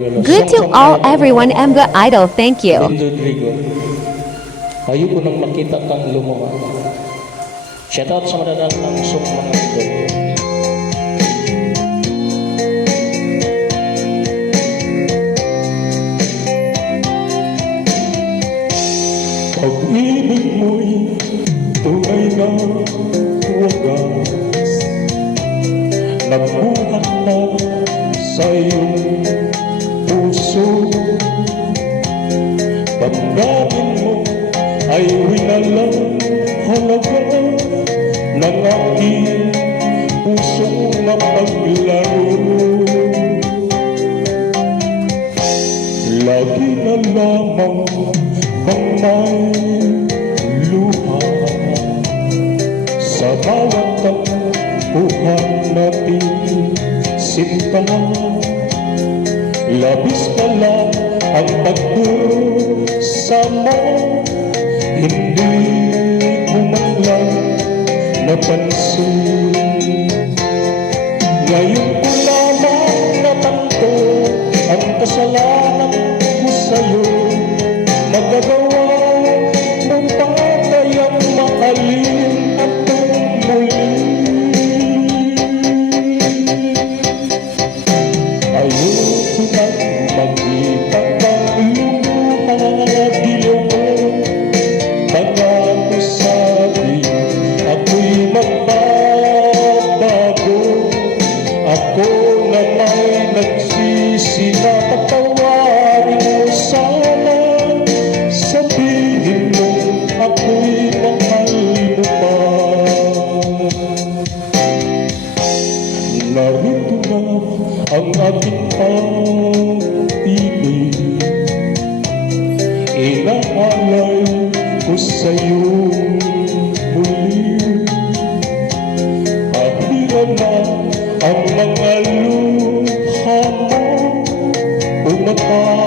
Good to all everyone Emga Idol, thank you. Rodrigo. Ayaw ko nang makita kang lumuha. Shout out sa madadal ng sok mga idol. Pag-ibig mo'y tunay na wagas, nagbuhat na sa iyong puso. Damdamin mo ay winalang halaga ng aking pusong mapaglaro. Lagi na lamang ang may luha sa bawat tagpuan natin sinta. Labis pala ang pagkusama, hindi ko man lang napansin. Ngayon ko lamang natanto ang kasalanan ko sa'yo. Magagawa mo pa kayang mahalin akong muli? Ayoko nang makita kang lumuha, dilaw mo. Pangako sa'kin, ako'y magbabago. Ako na may nagsisi na patawarin mo sana. Sabihin mo ako'y mahal mo pa. Narito na ang aking pag-ibig, inaalay ko sa'yo muli. Ahira na ang mga luha mo, umata